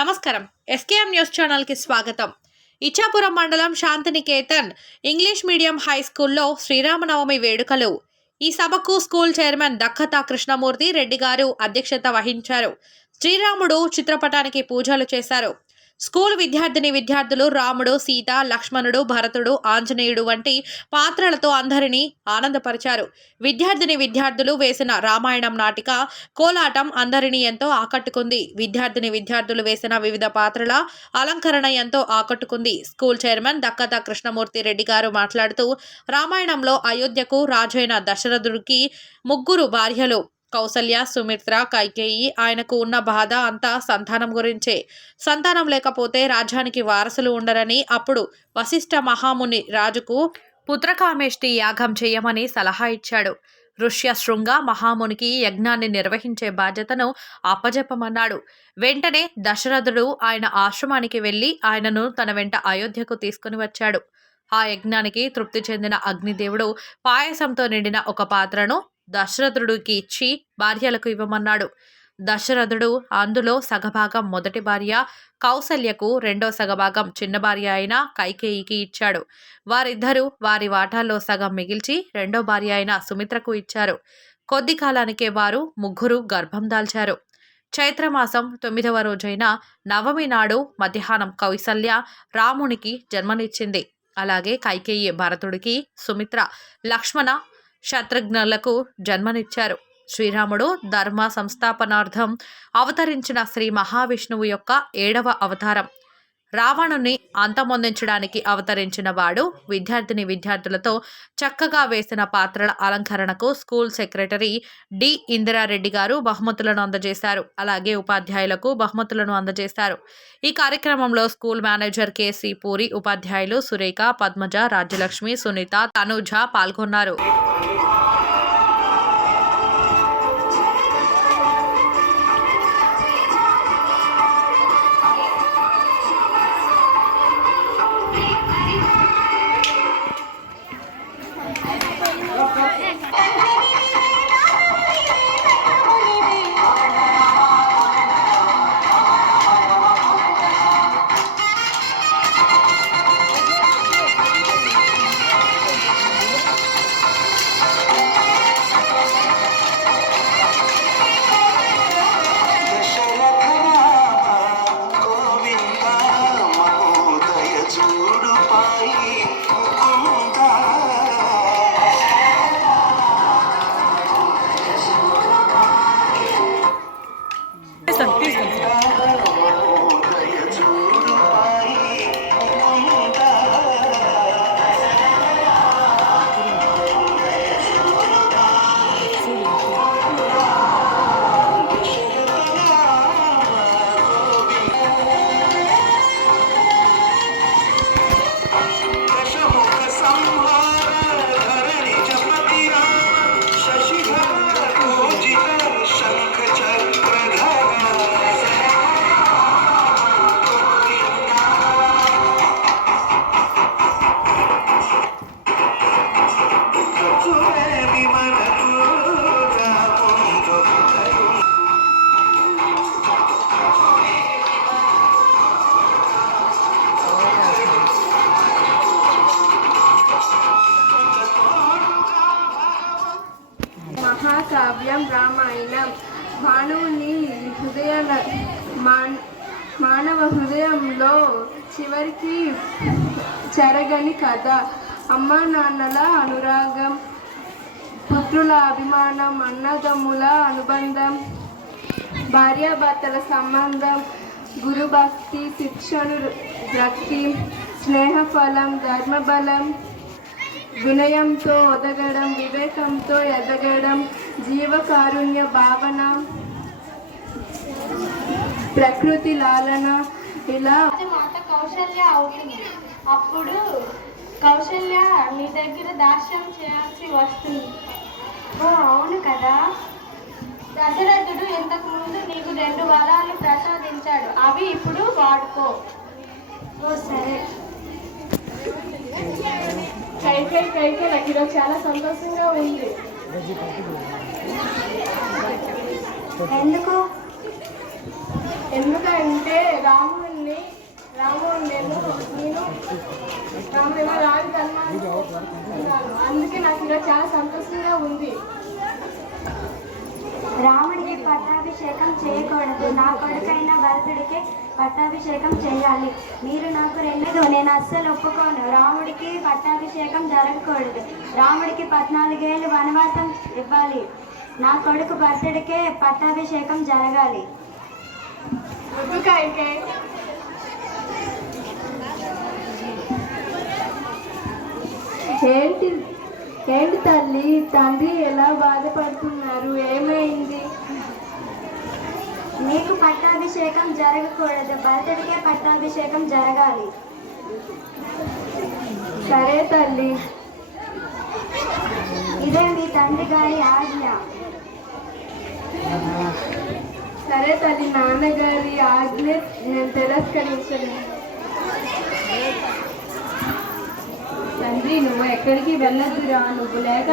నమస్కారం. SKM news ఛానల్కి స్వాగతం. ఇచ్చాపురం మండలం శాంతినికేతన్ ఇంగ్లీష్ మీడియం హై స్కూల్లో శ్రీరామనవమి వేడుకలు. ఈ సభకు స్కూల్ చైర్మన్ దక్కత కృష్ణమూర్తి రెడ్డి గారు అధ్యక్షత వహించారు. శ్రీరాముడు చిత్రపటానికి పూజలు చేశారు. స్కూల్ విద్యార్థిని విద్యార్థులు రాముడు సీత లక్ష్మణుడు భరతుడు ఆంజనేయుడు వంటి పాత్రలతో అందరినీ ఆనందపరిచారు. విద్యార్థిని విద్యార్థులు వేసిన రామాయణం నాటిక కోలాటం అందరినీ ఎంతో ఆకట్టుకుంది. విద్యార్థిని విద్యార్థులు వేసిన వివిధ పాత్రల అలంకరణ ఎంతో ఆకట్టుకుంది. స్కూల్ చైర్మన్ దక్కత కృష్ణమూర్తి రెడ్డి గారు మాట్లాడుతూ రామాయణంలో అయోధ్యకు రాజైన దశరథుడికి ముగ్గురు భార్యలు కౌసల్య సుమిత్ర కైకేయి ఆయనకు ఉన్న బాధ అంతా సంతానం గురించే. సంతానం లేకపోతే రాజ్యానికి వారసులు ఉండరని అప్పుడు వశిష్ఠ మహాముని రాజుకు పుత్రకామేష్టి యాగం చేయమని సలహా ఇచ్చాడు. ఋష్య శృంగ మహామునికి యజ్ఞాన్ని నిర్వహించే బాధ్యతను అప్పజెప్పమన్నాడు. వెంటనే దశరథుడు ఆయన ఆశ్రమానికి వెళ్ళి ఆయనను తన వెంట అయోధ్యకు తీసుకుని వచ్చాడు. ఆ యజ్ఞానికి తృప్తి చెందిన అగ్నిదేవుడు పాయసంతో నిండిన ఒక పాత్రను దశరథుడికి ఇచ్చి భార్యలకు ఇవ్వమన్నాడు. దశరథుడు అందులో సగభాగం మొదటి భార్య కౌసల్యకు రెండో సగభాగం చిన్న భార్య అయిన కైకేయికి ఇచ్చాడు. వారిద్దరూ వారి వాటాల్లో సగం మిగిల్చి రెండో భార్య అయిన సుమిత్రకు ఇచ్చారు. కొద్ది కాలానికే వారు ముగ్గురు గర్భం దాల్చారు. చైత్రమాసం తొమ్మిదవ రోజైన నవమి నాడు మధ్యాహ్నం కౌసల్య రామునికి జన్మనిచ్చింది. అలాగే కైకేయి భరతుడికి సుమిత్ర లక్ష్మణ శత్రుఘ్నులకు జన్మనిచ్చారు. శ్రీరాముడు ధర్మ సంస్థాపనార్థం అవతరించిన శ్రీ మహావిష్ణువు యొక్క ఏడవ అవతారం. రావణుని అంతమొందించడానికి అవతరించిన వాడు విద్యార్థిని విద్యార్థులతో చక్కగా వేసిన పాత్రల అలంకరణకు స్కూల్ సెక్రటరీ డి ఇందిరారెడ్డి గారు బహుమతులను అందజేశారు. అలాగే ఉపాధ్యాయులకు బహుమతులను అందజేశారు. ఈ కార్యక్రమంలో స్కూల్ మేనేజర్ కేసీ పూరి ఉపాధ్యాయులు సురేఖ పద్మజ రాజ్యలక్ష్మి సునీత తనుజ పాల్గొన్నారు. మానవుని హృదయ మాన్- మానవ హృదయంలో చివరికి చెరగని కథ. అమ్మా నాన్నల అనురాగం పుత్రుల అభిమానం అన్నదమ్ముల అనుబంధం భార్యాభర్తల సంబంధం గురుభక్తి శిక్షను రక్తి స్నేహఫలం ధర్మబలం వినయంతో ఒదగడం వివేకంతో ఎదగడం జీవకారుణ్య భావన ప్రకృతి లాలన ఇలా మాట కౌశల్య అవుతుంది. అప్పుడు కౌశల్య నీ దగ్గర దాస్యం చేయాల్సి వస్తుంది. ఓ అవును కదా? దశరథుడు ఇంతకు ముందు నీకు రెండు వరాలు ప్రసాదించాడు. అవి ఇప్పుడు వాడుకో. ఓ సరే. కైకై కైకై నాకు ఈరోజు చాలా సంతోషంగా ఉంది. ఎందుకు? ఎందుకంటే రాముడిని రాముడు నేను? నేను రాముడేమో రాజు అనుమానిస్తున్నాను అందుకే నాకు ఇలా చాలా సంతోషంగా ఉంది రాముడికి చేయకూడదు నా కొడుకైన భరతుడికి పట్టాభిషేకం చేయాలి. మీరు నాకు రెండు నేను అస్సలు ఒప్పుకోను. రాముడికి పట్టాభిషేకం జరగకూడదు. రాముడికి పద్నాలుగేళ్ళు వనవాసం ఇవ్వాలి. నా కొడుకు భరతుడికే పట్టాభిషేకం జరగాలి. ఏంటి ఏంటి తల్లి? తండ్రి ఎలా బాధపడుతున్నారు? ఏమైంది? నీకు పట్టాభిషేకం జరగకూడదు. భరతుడికే పట్టాభిషేకం జరగాలి. సరే తల్లి. ఇదే మీ తండ్రి గారి ఆజ్ఞ? సరే తల్లి నాన్నగారి ఆజ్ఞ నేను తిరస్కరించలేదు తండ్రి నువ్వు ఎక్కడికి వెళ్ళొద్దురా? నువ్వు లేక